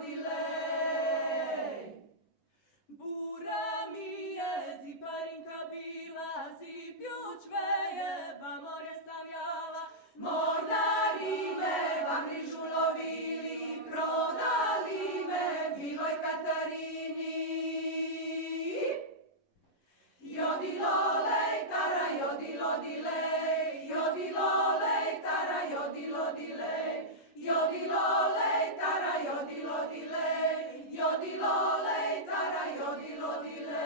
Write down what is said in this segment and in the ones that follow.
lodilej. Bura mi je ziparinka bila, zipjuć veje, pa more stavljala. Mornari me vam rižu lovili, prodali me miloj Katarini. Jodilolej tara, jodilodilej, jodilolej tara, jodilodilej, jodilolej tara, jodilodilej, jodilolej tara, jodilodilej.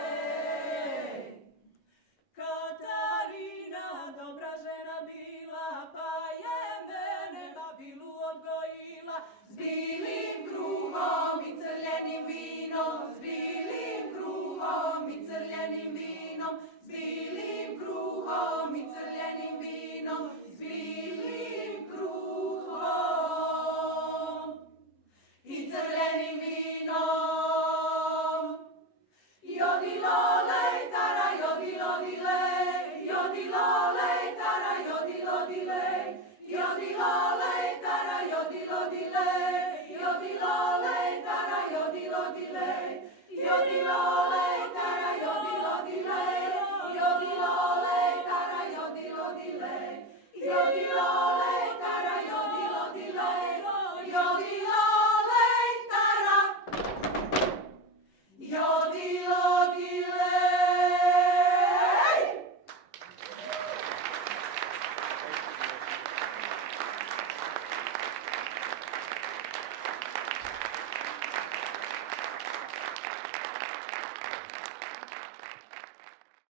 Katarina dobra žena bila, pa je mene na vilu odgojila. S bilim kruhom i crljenim vinom, s bilim kruhom i crljenim vinom, s bilim kruhom i crljenim vinom, s bilim kruhom i crljenim vinom. Jodilolej tara, jodilodilej, jodilolej tara, jodilodilej, jodilolej tara, jodilodilej, jodilolej tara, jodilodilej, jodilolej.